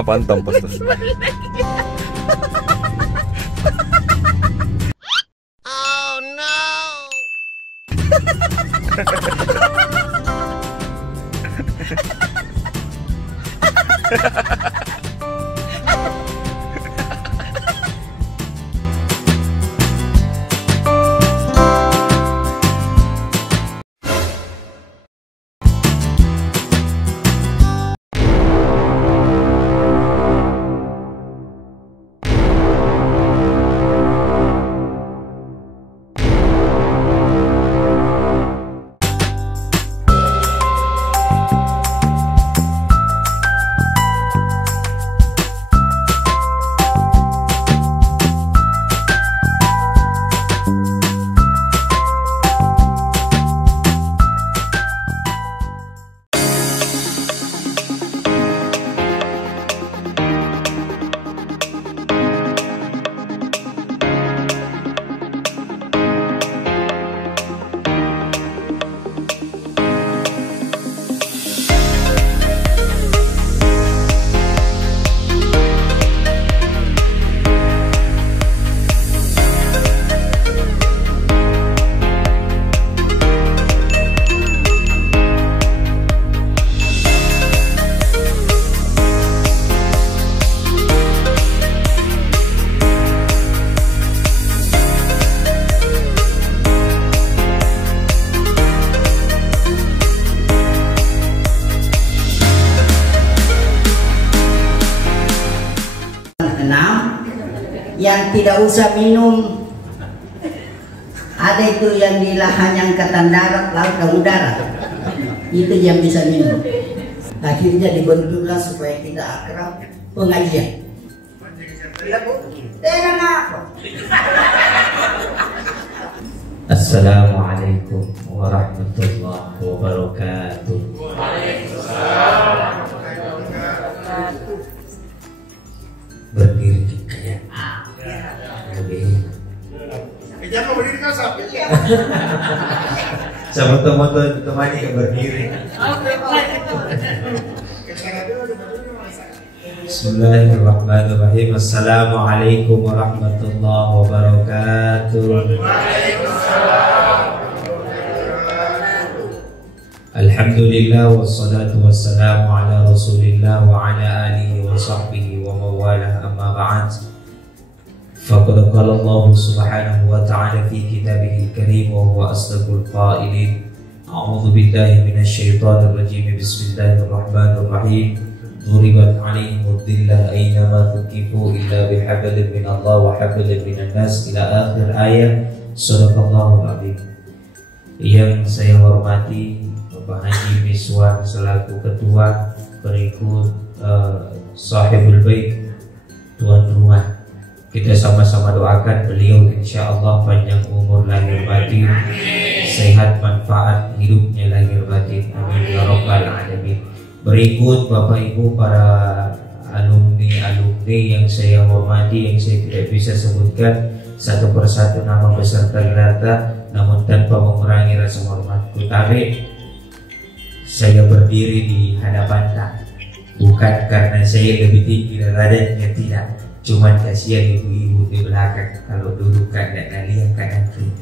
pantang pastos. Oh no. Yang tidak usah minum, ada itu yang di lahan yang angkatan darat, laut dan udara, itu yang bisa minum. Akhirnya dibentuklah supaya kita akrab pengajian. Assalamualaikum warahmatullahi wabarakatuh. Berdiri kayak jangan berdiri kan sampai sama teman-teman temani yang berdiri. Bismillahirrahmanirrahim. Assalamualaikum warahmatullahi wabarakatuh. Alhamdulillah wassalatu wassalamu ala rasulillah wa ala alihi wa sahbihi wa mawalah, amma ba'd. Faqad qala Allah subhanahu wa ta'ala fi kitabihil karim wa huwa asdaqul qailin. A'udzu billahi minasy syaithanir rajim. Bismillahirrahmanirrahim. Duribat 'alaihimud dhillah aina ma tuqifu illa bihablin min Allah wa hablin minan nas ila akhir ayat. Shadaqallahul azim. Yang saya hormati Bapak Haji Miswan selaku ketua, berikut sahibul bait, tuan rumah. Kita sama-sama doakan beliau insya Allah panjang umur lahir batin, sehat manfaat hidupnya lahir batin, amin ya rabbal alamin. Berikut Bapak Ibu para alumni yang saya hormati, yang saya tidak bisa sebutkan satu persatu nama beserta gerata, namun tanpa mengurangi rasa hormatku. Tapi saya berdiri di hadapan tak bukan karena saya lebih tinggi derajatnya, tidak. Cuman kasihan ibu-ibu di belakang kalau duduk kadang lihat kadang kiri.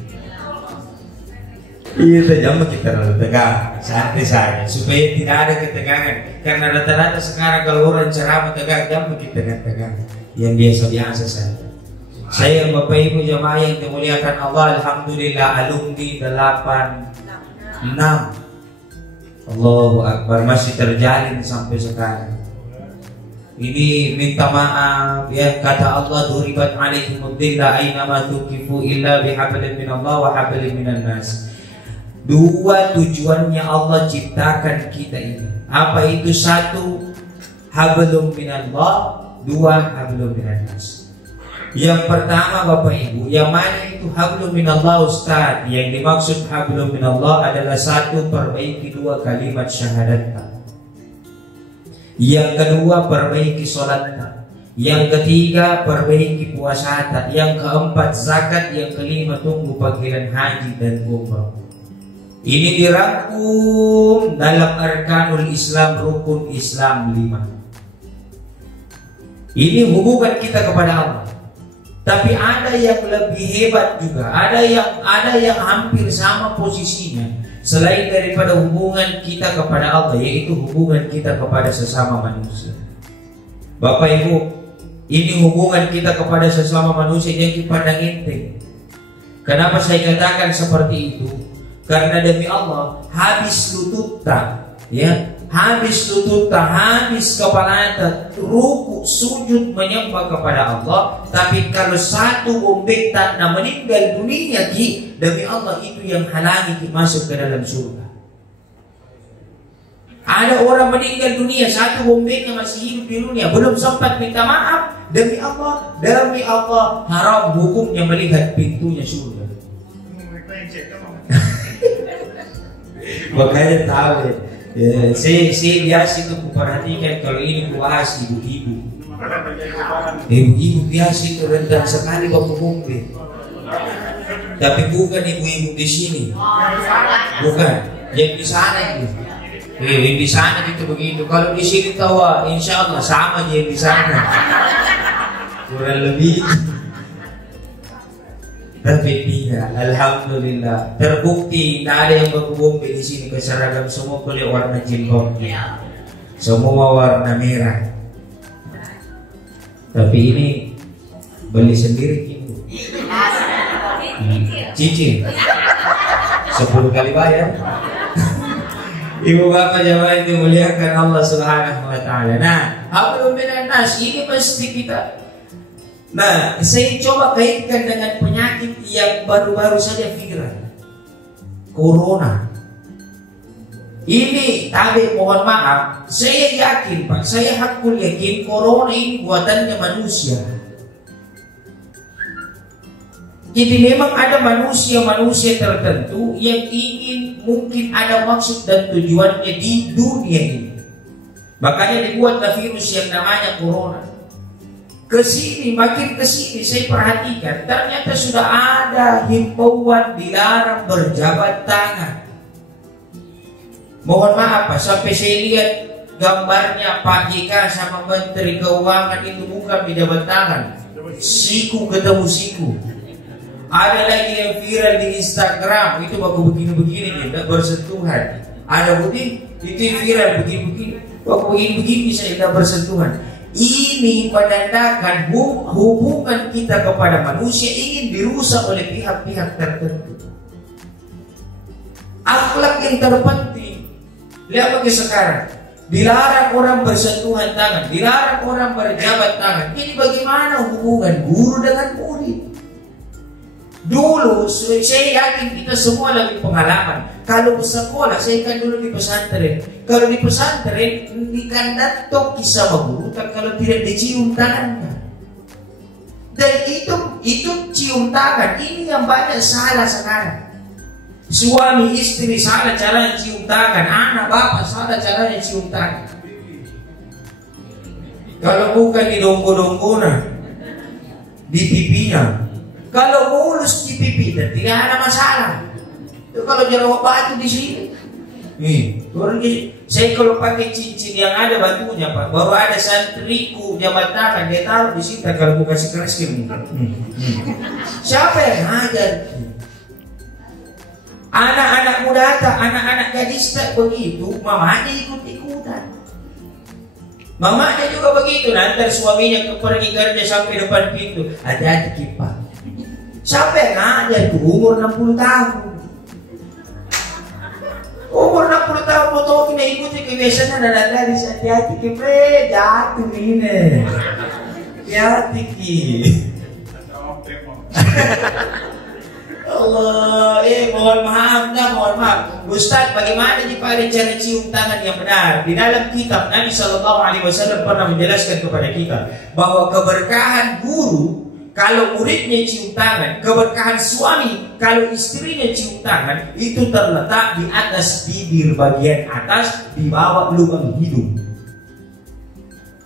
Iya saja kita lalu tegang, santai saja supaya tidak ada ketegangan. Karena rata-rata sekarang kalau orang ceramah tegang, jangan kita tegang-tegang. Yang biasa-biasa saja. Saya Bapak Ibu jamaah yang dimuliakan Allah, alhamdulillah alumni 86. Allahu Akbar, masih terjalin sampai sekarang. Ini minta maaf ya, kata Allah duribat alaihimud dhillah aina ma tuqifu illa bihablin minallah wa hablin minan nas. Dua tujuannya Allah ciptakan kita ini. Apa itu? Satu, hablum minallah, dua, hablum minan nas. Yang pertama Bapak Ibu, yang mana itu hablum minallah Ustaz? Yang dimaksud hablum minallah adalah satu, perbaiki dua kalimat syahadat. Yang kedua, perbaiki sholatnya. Yang ketiga, perbaiki puasanya. Yang keempat, zakat. Yang kelima, tunggu panggilan haji dan umrah. Ini dirangkum dalam arkanul Islam, rukun Islam 5. Ini hubungan kita kepada Allah. Tapi ada yang lebih hebat juga, ada yang hampir sama posisinya selain daripada hubungan kita kepada Allah, yaitu hubungan kita kepada sesama manusia. Bapak Ibu, ini hubungan kita kepada sesama manusia yang dipandang enteng. Kenapa saya katakan seperti itu? Karena demi Allah, habis lutut tak, ya, habis lutut tak, habis kepala tak, ruku sujud menyembah kepada Allah. Tapi kalau satu bombek tak nak meninggal dunia ki, demi Allah itu yang halangi kita masuk ke dalam surga. Ada orang meninggal dunia, satu bombeknya masih hidup di dunia, belum sempat minta maaf. Demi Allah haram hukumnya melihat pintunya surga. Makanya tahu ya, saya biasa itu kuperhatikan kalau ini kuahas ibu-ibu biasa itu rendah sekali waktu bombe. Tapi bukan ibu-ibu di sini, bukan yang di sana itu. Yang di sana itu begitu. Kalau di sini tahu, insya Allah sama aja yang di sana, kurang lebih. Tapi tidak, alhamdulillah terbukti tidak ada yang berbombe di sini keseragam, semua kulit warna jilbabnya, semua warna merah. Tapi ini beli sendiri gitu, cicil 10 kali bayar. Ibu bapak jamaah yang dimuliakan Allah Subhanahu wa taala. Nah, hablum minan nas ini pasti kita. Nah, saya coba kaitkan dengan penyakit yang baru-baru saja viral, Corona. Ini tadi mohon maaf, saya yakin Pak, saya hakul yakin Corona ini buatannya manusia. Jadi memang ada manusia-manusia tertentu yang ingin, mungkin ada maksud dan tujuannya di dunia ini. Makanya dibuatlah virus yang namanya Corona. Kesini, makin kesini saya perhatikan, ternyata sudah ada himbauan dilarang berjabat tangan. Mohon maaf Pak, sampai saya lihat gambarnya Pak JK sama Menteri Keuangan itu bukan berjabat tangan, siku ketemu siku. Ada lagi yang viral di Instagram, itu waktu begini-begini tidak bersentuhan. Ada bukti itu viral begini-begini, waktu begini-begini saya tidak bersentuhan. Ini menandakan hubungan kita kepada manusia ingin dirusak oleh pihak-pihak tertentu. Akhlak yang terpenting. Lihat bagi sekarang, dilarang orang bersentuhan tangan, dilarang orang berjabat tangan. Ini bagaimana hubungan guru dengan murid? Dulu saya yakin kita semua lebih pengalaman. Kalau sekolah, saya kan dulu di pesantren. Kalau di pesantren dikandat tok kisah guru, tapi kalau tidak dicium tangannya. Dan itu cium tangan ini yang banyak salah sekarang. Suami istri salah caranya cium tangan, anak bapak salah caranya cium tangan. Kalau bukan di donggo-donggona, di pipinya. Kalau mulus di pipi dan tidak ada masalah. Itu kalau jerawat batu di sini. Saya kalau pakai cincin yang ada batunya Pak, baru ada santriku jabat tangan dia taruh di sini kalau bukan keras gini. Siapa yang ngajar? Anak-anak muda tak, anak-anak gadis tak begitu, mamanya ikut-ikutan. Mamanya juga begitu, nanti suaminya pergi kerja sampai depan pintu, hati-hati kipas. Siapa yang ngajar itu umur 60 tahun? Umur 60 tahun mau kita ikuti kebiasaan dan dari hati-hati kipas jatuh ini. Hati-hati ki. Allah, mohon maaf. Ustaz, bagaimana cara cium tangan yang benar? Di dalam kitab Nabi SAW pernah menjelaskan kepada kita bahwa keberkahan guru kalau muridnya cium tangan, keberkahan suami kalau istrinya cium tangan, itu terletak di atas bibir bagian atas, di bawah lubang hidung.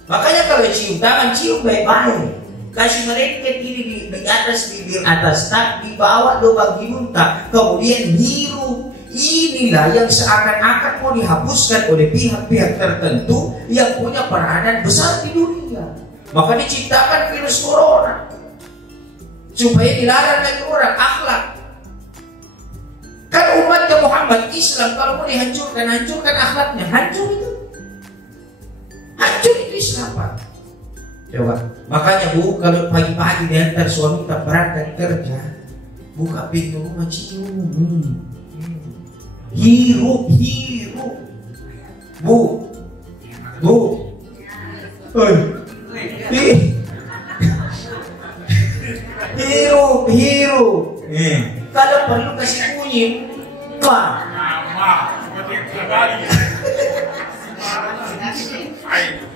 Makanya kalau cium tangan, cium baik-baik. Kasih mereka ini di atas bibir atas tak, di bawah lubang hidung tak, kemudian hirup. Inilah yang seakan-akan mau dihapuskan oleh pihak-pihak tertentu yang punya peranan besar di dunia. Maka diciptakan virus corona supaya dilarang lagi orang akhlak. Kan umatnya Muhammad Islam kalau mau dihancurkan, hancurkan akhlaknya, hancur itu Islam, Pak. Coba, makanya Bu, kalau pagi-pagi diantar suami tak berangkat kerja, buka pintu rumah cium, hirup, Bu, hirup. Kalau perlu kasih bunyi, wah.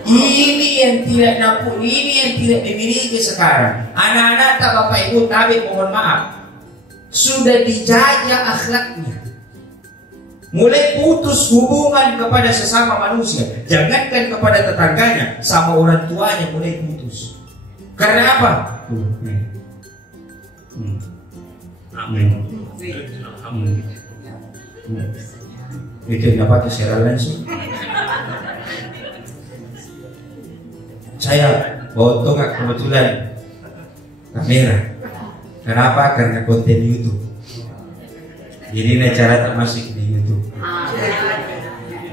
Ini yang tidak nampu, ini yang tidak dimiliki sekarang. Anak-anak tak Bapak Ibu, tapi mohon maaf, sudah dijajah akhlaknya. Mulai putus hubungan kepada sesama manusia, jangankan kepada tetangganya, sama orang tuanya mulai putus. Karena apa? Itu dapat secara langsung. Saya bawa tongkat kebetulan kamera. Kenapa? Karena konten YouTube. Jadi ini cara termasuk di YouTube.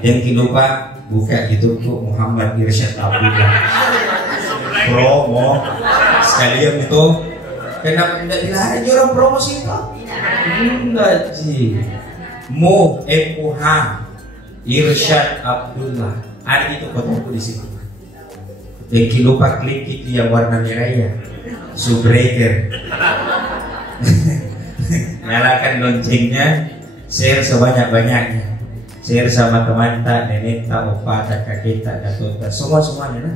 Dan lupa buka YouTube tuh Muhammad Irsyad Abdullah. Promo sekalian itu. Kenapa tidak dilarang orang promosi itu? Enggak sih. MUH Irsyad Abdullah. Ada itu fotoku di situ. Yang lupa klik itu yang warna merah ya, Subbreaker. Nyalakan loncengnya, share sebanyak-banyaknya, share sama teman tak, nenek tak, opa tak, kakek tak, datuk tak, semuanya lah.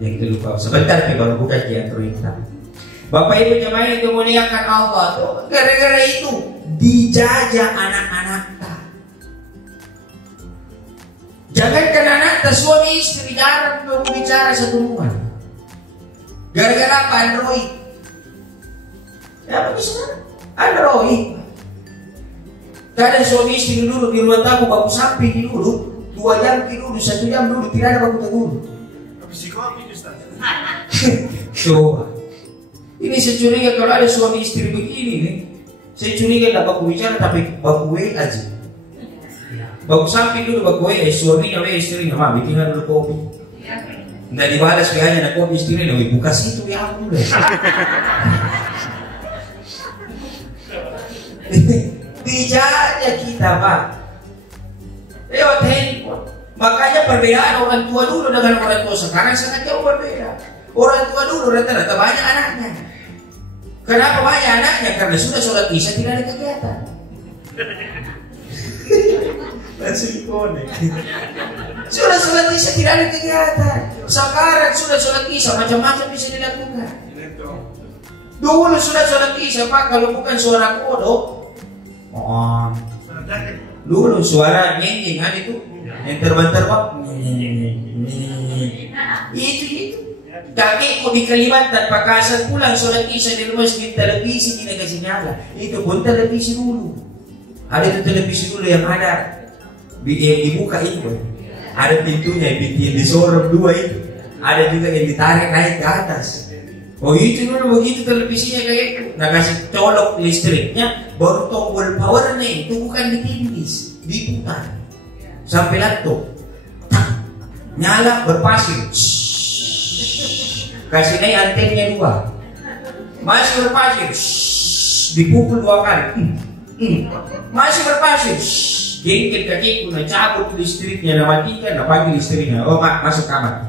Yang lupa sebentar baru buka di Android tak. Bapak Ibu jemaah yang dimuliakan Allah tuh, gara-gara itu dijajah anak-anak tak. Jangankan anak, suami istri jarang berbicara satu rumah. Gara-gara apa? Android. Ya bisa Android. Kadang suami istri dulu di ruang tamu baku samping dulu, 2 jam dulu, 1 jam dulu, tidak ada baku tegur. Psikopi Ustaz. So, ini saya curiga kalau ada suami istri begini nih, saya curiga tidak baku bicara tapi baku aja. Baku samping dulu baku suaminya istrinya mah bikinkan dulu kopi. Nggak dibalas kayaknya nak kopi istrinya buka situ ya aku deh. Dijajah kita Pak lewat handphone. Makanya perbedaan orang tua dulu dengan orang tua sekarang sangat jauh berbeda. Orang tua dulu rata-rata banyak anaknya. Kenapa banyak anaknya? Karena sudah sholat isya tidak ada kegiatan. Langsung dikonek. Sudah sholat isya tidak ada kegiatan. Sekarang sudah sholat isya macam-macam bisa dilakukan. Dulu sudah sholat isya Pak, kalau bukan suara kodok, dulu suara nyenging itu yang terbang-terbang. Itu. Kakekku di Kalimantan Pakasar pulang sholat isya di masjid, televisi tidak kasih nyala. Itu pun televisi dulu. Ada itu televisi dulu yang ada dibuka itu, ada pintunya, yang disorot 2 itu, ada juga yang ditarik naik ke atas. Oh itu dulu begitu televisinya kayak itu. Nah kasih colok listriknya, baru tombol powernya itu bukan ditindis, diputar sampai laptop nyala berpasir. Kasih naik antennya 2, masih berpasir, dipukul 2 kali, masih berpasir. Gengkel kakiku, nak cabut listriknya, nak matikan, nak panggil istrinya. Oh mak, masuk kamar.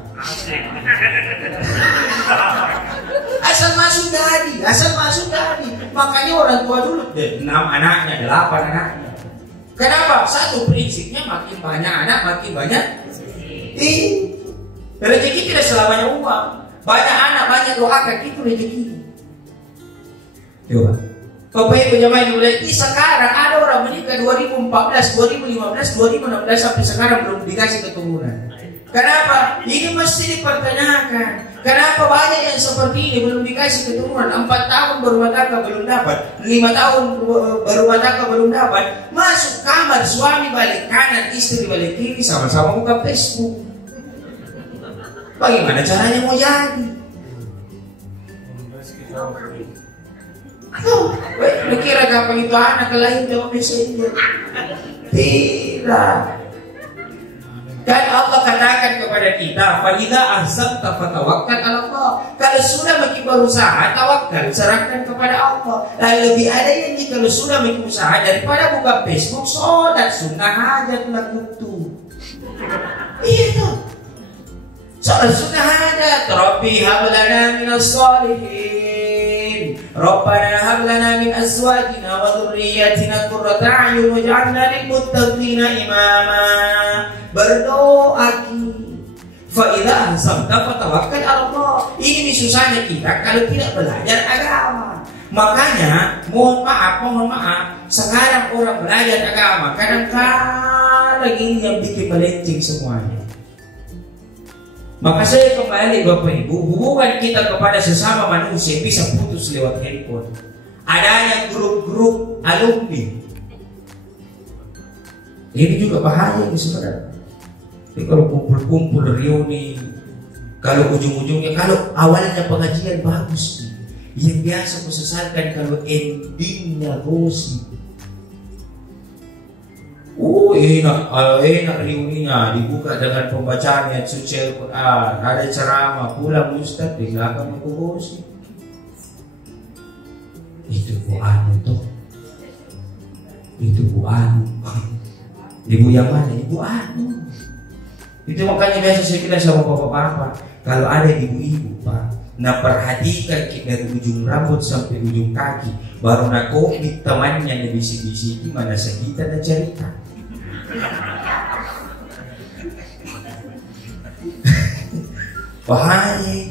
Asal masuk tadi. Makanya orang tua dulu 6 anaknya, 8 anaknya. Kenapa? Satu prinsipnya makin banyak anak, makin banyak rezeki tidak selamanya uang. Banyak anak, banyak doa, itu rezeki. Coba. Bapak Ibu jemaah yang mulai sekarang ada orang menikah 2014, 2015, 2016 sampai sekarang belum dikasih keturunan. Kenapa? Ini mesti dipertanyakan. Kenapa banyak yang seperti ini belum dikasih keturunan? 4 tahun berumah tangga belum dapat, 5 tahun berumah tangga belum dapat. Masuk kamar suami balik kanan, istri balik kiri, sama-sama buka Facebook. Bagaimana caranya mau jadi? Aduh, lu kira gampang itu anak lain jawab messenger? Tidak. Kan Allah katakan kepada kita, fa idza ahsanta fatawakkal 'ala Allah. Kalau sudah makin berusaha, tawakal, serahkan kepada Allah. Dan lebih ada yang kalau sudah makin usaha daripada buka Facebook, sholat sunnah hajat lakutu. Iya tuh. Sholat sunnah hajat, Rabbi hab lana minas shalihin. Rabbana hab lana min azwajina wa dhurriyyatina qurrata a'yun waj'alna lil muttaqina imama. Berdoa fa idza ahsanta fatawakkal 'ala Allah. Ini susahnya kita kalau tidak belajar agama. Makanya mohon maaf, sekarang orang belajar agama kadang-kadang ini yang bikin melenceng semuanya. Maka saya kembali Bapak Ibu, hubungan kita kepada sesama manusia bisa putus lewat handphone. Adanya grup-grup alumni. Ini juga bahaya sebenarnya. Jadi kalau kumpul-kumpul reuni, kalau ujung-ujungnya, kalau awalnya pengajian bagus, yang biasa menyesatkan kalau endingnya gosip. Enak reuninya dibuka dengan pembacaan ayat suci Al-Quran, ada ceramah, pulang Ustaz di belakang aku gosip. Itu Bu Anu tuh, itu Bu Anu. Ibu yang mana? Ibu Anu. Itu makanya biasa saya bilang sama bapak-bapak, kalau ada ibu-ibu Pak, nah perhatikan dari ujung rambut sampai ujung kaki, baru nak komit temannya yang bisik-bisik mana sekitar dan cerita. Bahaya.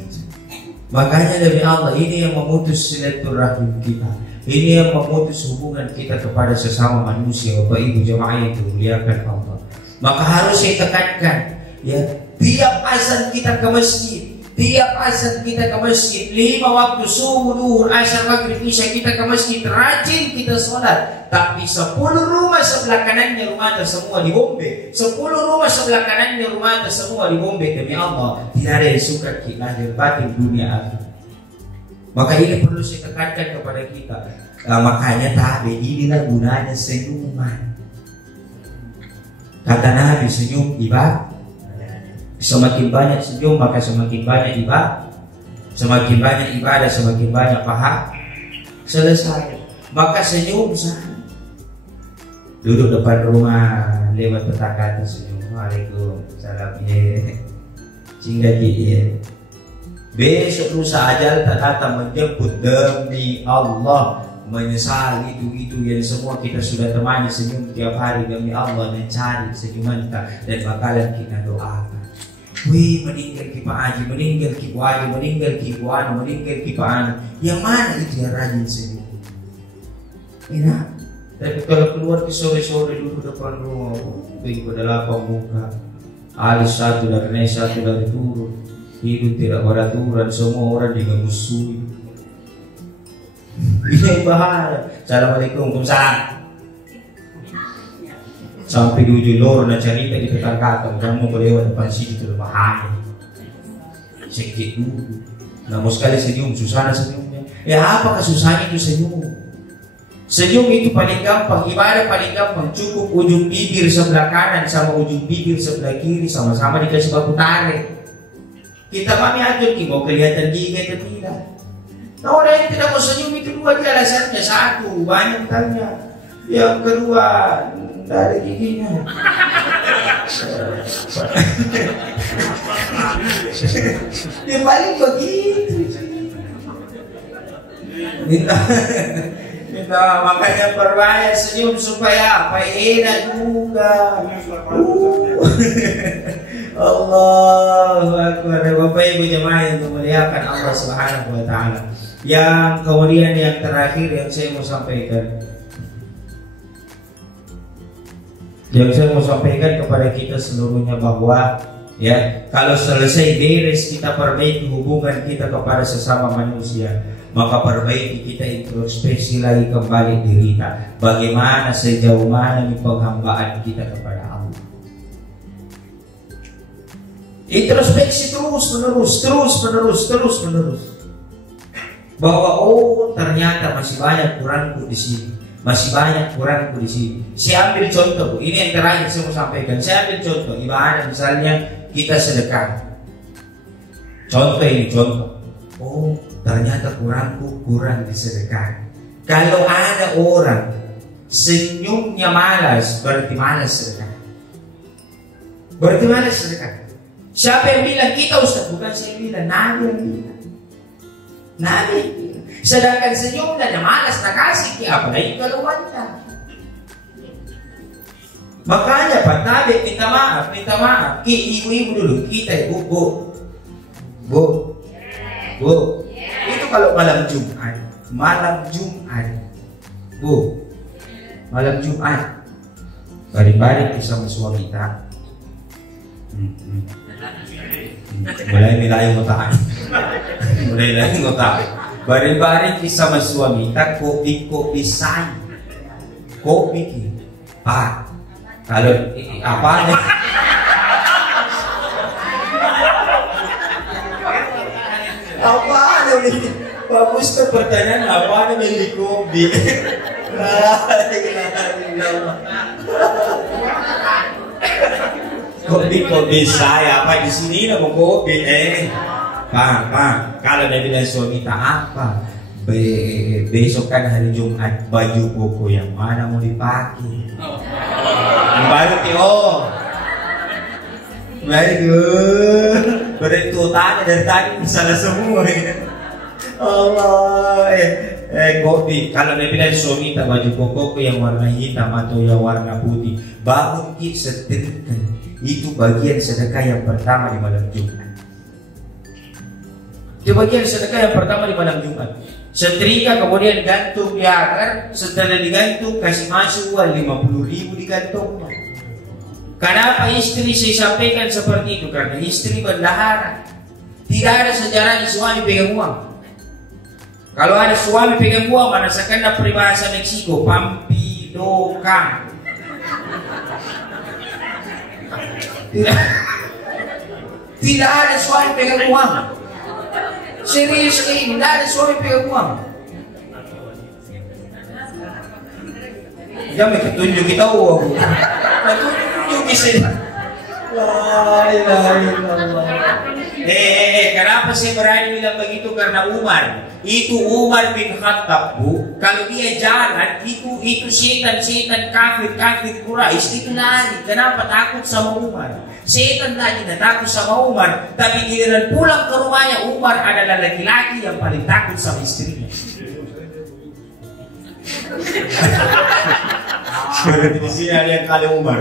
Makanya demi Allah, ini yang memutus silaturahim kita, ini yang memutus hubungan kita kepada sesama manusia. Bapak Ibu jemaah yang dimuliakan Allah, maka harus saya tekankan, ya, tiap azan kita ke masjid, tiap azan kita ke masjid, 5 waktu subuh, duhur, asar, maghrib, isya kita ke masjid, rajin kita sholat. Tapi 10 rumah sebelah kanannya rumah semua di Bombe, 10 rumah sebelah kanannya rumah semua di Bombe. Demi Allah, tidak ada yang suka kita lahir batin dunia akhirat. Maka ini perlu saya tekankan kepada kita. Makanya tadi inilah gunanya senyuman. Kata Nabi, senyum ibadah. Semakin banyak senyum maka semakin banyak ibadah. Semakin banyak ibadah semakin banyak pahala. Selesai. Maka senyum sana. Duduk depan rumah, lewat tetangga senyum. Waalaikumsalam. Sehingga dia besok lusa ajal tak datang menjemput, demi Allah menyesal itu yang semua kita sudah temani senyum tiap hari. Demi Allah mencari senyuman kita dan bakalan kita doakan. Wih, meninggal ki Pak Haji, meninggal ki Bu Haji, meninggal ki Bu Anu, meninggal ki Pak Anu. Yang mana itu yang rajin senyum? Enak. Tapi kalau keluar ke sore-sore dulu depan rumah, pada lapang muka, alis satu dari naik satu dari turun, hidup tidak beraturan, semua orang digemusui. Ini bahaya. Assalamualaikum, waalaikumsalam. Sampai di ujung lor dan cerita di depan kata, kamu berlewat depan sini itu bahaya. Sedikit dulu. Namun sekali senyum, susah senyumnya. Ya apakah susahnya itu senyum? Senyum itu paling gampang, ibadah paling gampang. Cukup ujung bibir sebelah kanan sama ujung bibir sebelah kiri sama-sama dikasih baku tarik. Kita mami atur mau kelihatan gigi atau tidak. Nah orang yang tidak mau senyum itu dua dia alasannya. Satu, banyak tanya. Yang kedua, tidak ada giginya. Yang paling begitu. Minta makanya perbanyak senyum supaya apa? Enak juga. Allahu Akbar. Bapak Ibu jemaah yang dimuliakan Allah Subhanahu wa taala. Yang kemudian yang terakhir yang saya mau sampaikan. Yang saya mau sampaikan kepada kita seluruhnya bahwa ya, kalau selesai beres kita perbaiki hubungan kita kepada sesama manusia, maka perbaiki kita introspeksi lagi kembali diri kita. Bagaimana sejauh mana penghambaan kita kepada Allah. Introspeksi terus menerus. Bahwa oh ternyata masih banyak kurangku di sini. Saya ambil contoh, ini yang terakhir saya mau sampaikan. Saya ambil contoh, ibadah misalnya kita sedekah. Contoh. Oh, ternyata kurang di sedekah. Kalau ada orang senyumnya malas, berarti malas sedekah. Siapa yang bilang? Kita Ustaz, bukan saya bilang, Nabi yang bilang. Sedangkan senyumnya malas nak kasih, apalagi kalau wanita. Makanya Pak Nabi minta maaf. Ibu-ibu dulu, kita Bu. Itu kalau malam Jumat. Bu, malam Jumat. Balik-balik sama suami kita. Mulai ngotak. Bari-bari sama suami tak kopi say. Kopi Pak. Kalau apa nih? Apa nih? Bagus tuh pertanyaan, apa nih kopi? Kopi saya apa di sini nama kopi Pak, kalau dia bilang suami tak apa, besok kan hari Jumat, baju koko yang mana mau dipakai? Very good. Begitu tanya dari tadi salah semua. Allah, kopi. Kalau dia bilang suami tak baju koko yang warna hitam atau yang warna putih, bangun kita setrika. Itu bagian sedekah yang pertama di malam Jumat. Setrika kemudian gantung di akar. Setelah digantung kasih masuk uang 50.000 digantungnya. Kenapa istri saya sampaikan seperti itu? Karena istri bendahara. Tidak ada sejarahnya suami pegang uang. Kalau ada suami pegang uang, merasakan peribahasa Meksiko, pampidokan. Tidak ada suami pegang uang. Serius ini, tidak ada suami pegang uang. Jangan ketunjuk kita uang. Ketunjuk kita. La ilaha illallah. Kenapa saya berani bilang begitu? Karena Umar bin Khattab, Bu. Kalau dia jalan, itu setan kafir Quraisy itu lari. Kenapa? Takut sama Umar. Setan lagi takut sama Umar. Tapi giliran pulang ke rumahnya, Umar adalah laki-laki yang paling takut sama istrinya. Di sini ada yang kali Umar.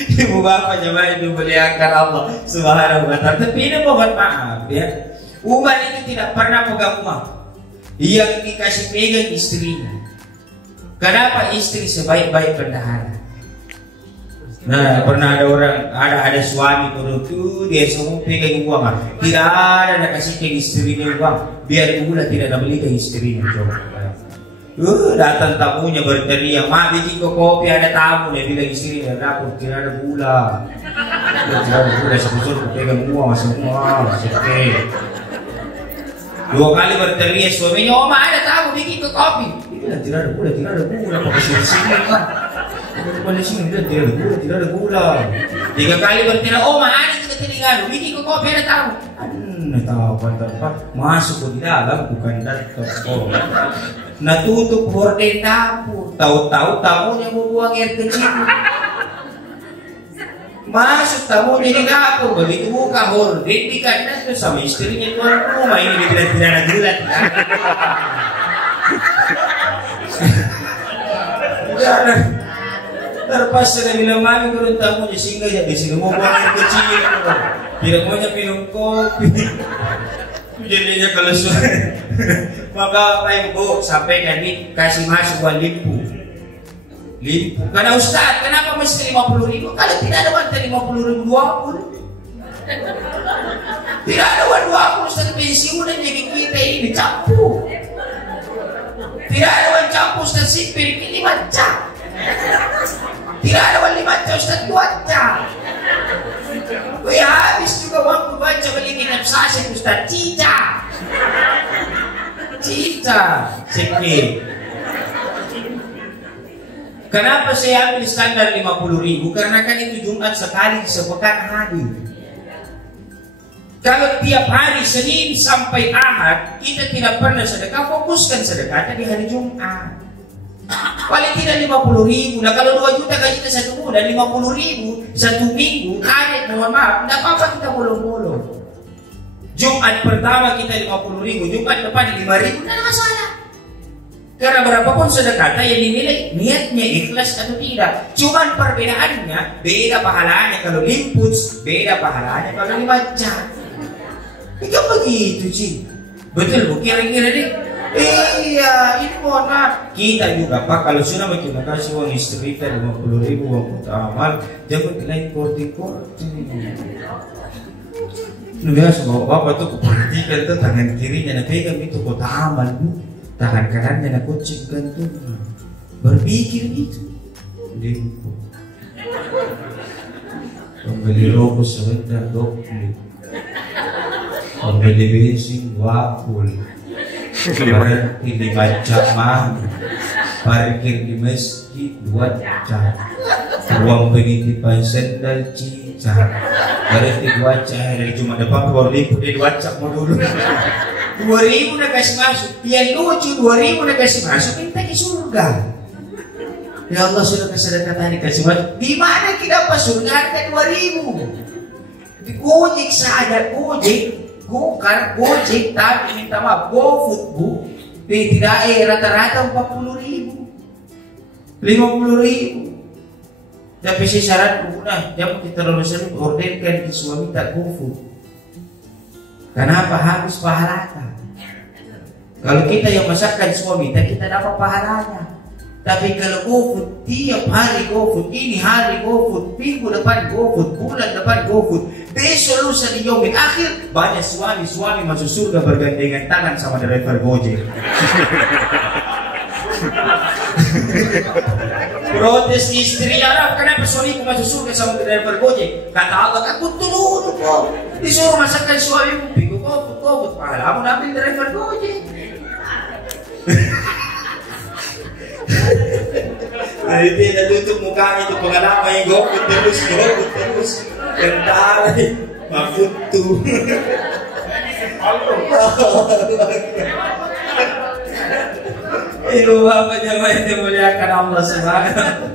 Ibu bapak jemaah itu muliakan Allah Subhanahu wa ta'ala. Tapi ini mohon maaf ya, Umar itu tidak pernah pegang uang. Yang dikasih pegang istrinya. Kenapa? Istri sebaik-baik bendahara. Nah, pernah ada orang, ada suami tuh dia semua pegang uang. Tidak ada yang kasih ke istrinya uang. Biar gula tidak ada beli ke istrinya. Coba. Datang tamunya berteriak, "Ma, bikin kopi, ada tamu." Dia bilang istri dari dapur, tidak ada gula. Tidak ada gula, sebetulnya pegang uang semua. Oke. 2 kali berteriak suaminya, "Oh, Ma, ada tamu, bikin kopi." Dia bilang, tidak ada gula. Pakai sini kan. Tidak ada gula. 3 kali berteriak, "Oh, Ma, ada juga telinga, bikin kopi, ada tamu." Masuk ke dalam, bukan datang. Natutup horden dapur. Tahu-tahu tamunya mau buang air kecil. Masuk tamunya di dapur. Begitu buka horden dikandang tuh sama istrinya tuan rumah. Ini tidak ada gula. Terpas sudah bilang mami turun tamunya sehingga jadi sini mau buang air kecil. Tidak maunya minum kopi. Jadinya kalau maka Pak Ibu sampaikan ini kasih masuk uang limpu. Karena Ustaz, kenapa mesti 50.000? Kalau tidak ada uang 50.000 20. Tidak ada uang 20, Ustaz, pensiunan jadi kita ini campur. Tidak ada wan campur Ustaz sipir ini macam. Tidak ada wan 5 jam Ustaz 2 jam. Wih habis juga waktu baca beli kitab sasin Ustaz Cica sipir. Kenapa saya ambil standar 50.000? Karena kan itu Jumat sekali sepekan hari. Kalau tiap hari Senin sampai Ahad kita tidak pernah sedekah, fokuskan sedekahnya di hari Jumat. Paling tidak 50.000. Nah kalau 2 juta gaji kita 1 bulan, 50.000 1 minggu, karet mohon maaf, tidak apa-apa kita bolong-bolong. Jumat pertama kita 50.000, Jumat depan 5.000, tidak ada masalah. Karena berapapun sedekahnya yang dinilai niatnya ikhlas atau tidak. Cuman perbedaannya beda pahalanya kalau limpus, beda pahalanya kalau dibaca. Itu begitu sih. Betul bu, kira-kira deh. Iya, ini mohon maaf. Kita juga Pak kalau sudah terima kasih uang istri kita 50.000 uang untuk amal, jangan lain korting-korting. Biasa bapak tuh perhatikan tuh tangan kirinya pegang itu kota amal bu. Tangan kanannya nak kucing gantung. Berpikir gitu. Limpo. Pembeli rokok sebentar 20. Pembeli bensin 20. Berhenti di macam mana. Parkir di masjid 2 jam. Uang pengitipan sendal cica. Berhenti 2 jam. Dari cuma depan keluar limpo dia 2 jam mau dulu. 2.000 nak kasih masuk. Yang lucu 2.000 nak kasih masuk minta ke surga. Ya Allah sudah kesedekah tadi kasih masuk. Di mana kita pas surga harga 2.000? Di Gojek saja Gojek tapi minta maaf GoFood bu. Tidak rata-rata 40.000, 50.000. Tapi saya syarat nah jangan kita terlalu orderkan ke suami tak GoFood. Kenapa habis pahalanya? Kalau kita yang masakkan suami, kita dapat pahalanya. Tapi kalau GoFood, tiap hari GoFood, ini hari GoFood, minggu depan GoFood, bulan depan GoFood, besok lusa di Yomin akhir, banyak suami masuk surga bergandengan tangan sama driver Gojek. Protes istri Arab, kenapa suamiku masuk surga sama driver Gojek? Kata Allah, aku turun kok. Disuruh masakkan suamimu, pikir GoFood, pahala, aku ambil driver Gojek. Nah itu yang tutup mukanya itu pengalaman yang GoFood terus. Kental, mafutu. Ibu bapak jamaah yang dimuliakan Allah Subhanahu.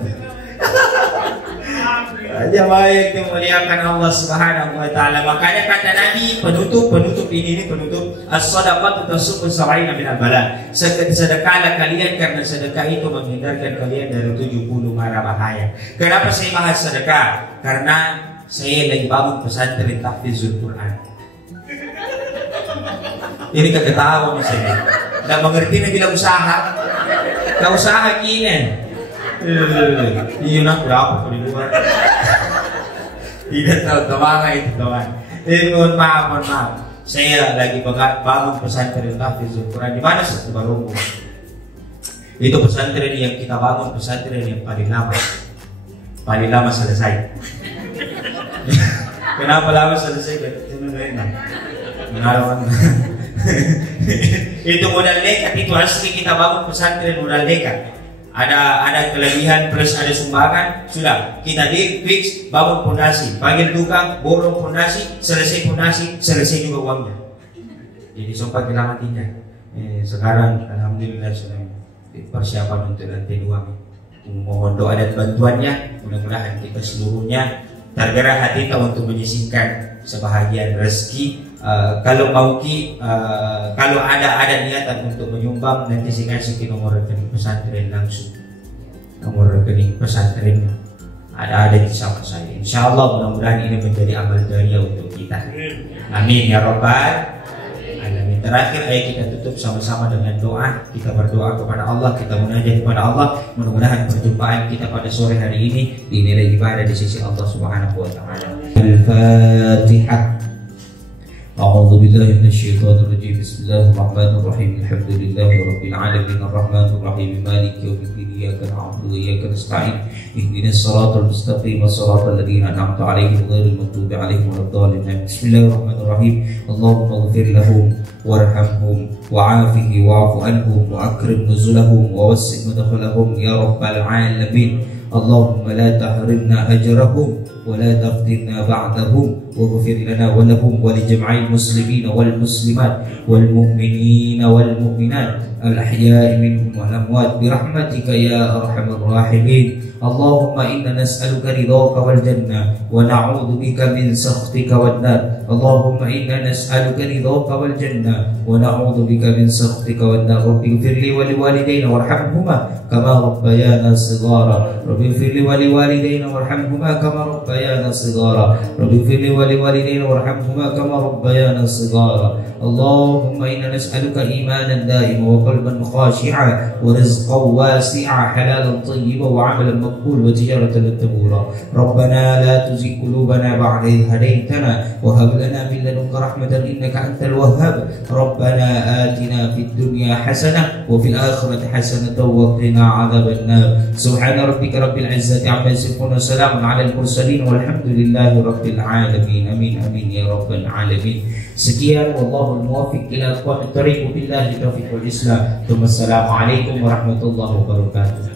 Jamaah yang dimuliakan Allah Subhanahu wa taala. Makanya kata Nabi penutup ini penutup as-shadaqatu tasubbu sab'ina minal bala. Sedekahlah kalian karena sedekah itu menghindarkan kalian dari 70 mara bahaya. Kenapa saya bahas sedekah? Karena saya lagi bangun pesantren tahfizul Quran. Ini ketawa misalnya. Tidak mengerti nih bilang usaha. Kau usaha kini. Iya nak berapa di luar. Tidak tahu kemana itu kawan. Mohon maaf. Saya lagi bangun pesantren tahfizul Quran di mana satu baru. Itu pesantren yang kita bangun, pesantren yang paling lama selesai. Kenapa lama selesai? Pengalaman. Itu modal nekat, itu asli kita bangun pesantren modal nekat. Ada kelebihan plus ada sumbangan, sudah kita di fix bangun fondasi, panggil tukang, borong fondasi, selesai juga uangnya. Jadi sempat kelamatinya. Sekarang alhamdulillah sudah persiapan untuk lantai 2. Mohon doa dan bantuannya, mudah-mudahan kita seluruhnya tergerak hati kita untuk menyisihkan sebahagian rezeki. Kalau kalau ada niatan untuk menyumbang, nanti saya kasih ke nomor rekening pesantren langsung. Nomor rekening pesantrennya ada di sama saya. Insya Allah mudah-mudahan ini menjadi amal jariah untuk kita. Amin ya Rabbal alamin. Terakhir ayo kita tutup sama-sama dengan doa. Kita berdoa kepada Allah, kita munajat kepada Allah. Mudah-mudahan perjumpaan kita pada sore hari ini dinilai ibadah di sisi Allah Subhanahu wa taala. Al-Fatihah. أعوذ بالله من الشيطان الرجيم. بسم الله الرحمن الرحيم. الحمد لله رب العالمين الرحمن الرحيم مالك يوم الدين إياك نعبد وإياك نستعين اهدنا الصراط المستقيم صراط الذين أنعمت عليهم غير المغضوب عليهم ولا الضالين. بسم الله الرحمن الرحيم. اللهم اغفر لهم وارحمهم وعافه واعف عنهم وأكرم نزلهم ووسع مدخلهم يا رب العالمين. اللهم لا تحرمنا أجرهم ولا تفتنا بعدهم واغفر لنا ولهم ولجميع المسلمين والمسلمات والمؤمنين والمؤمنات الأحياء منهم والأموات برحمتك يا أرحم الراحمين. اللهم إنا نسألك رضاك والجنة ونعوذ بك من سخطك والنار. اللهم إنا نسألك رضاك والجنة ونعوذ بك من سخطك والنار. رب اغفر لي ولوالدينا وارحمهما كما ربيانا صغارا. رب اغفر لي ولوالدينا وارحمهما كما ربيانا صغارا. رب اغفر لي ولوالدينا وارحمهما كما ربيانا صغارا. اللهم إنا نسألك إيمانا دائما وقلبا خاشعا ورزقا واسعا حلالا طيبا وعملا مقبول وتجارة لن تبورا. ربنا لا تزغ قلوبنا بعد إذ هديتنا وهب لنا من لدنك رحمة إنك أنت الوهاب. ربنا آتنا في الدنيا حسنة وفي الآخرة حسنة وقنا عذاب النار. سبحان ربك رب العزة عما يصفون وسلام على المرسلين والحمد لله رب العالمين. آمين آمين يا رب العالمين. Sekian, wallahul muwaffiq ila aqwamit thariq, billahi taufiq wal islam. Assalamualaikum warahmatullahi wabarakatuh.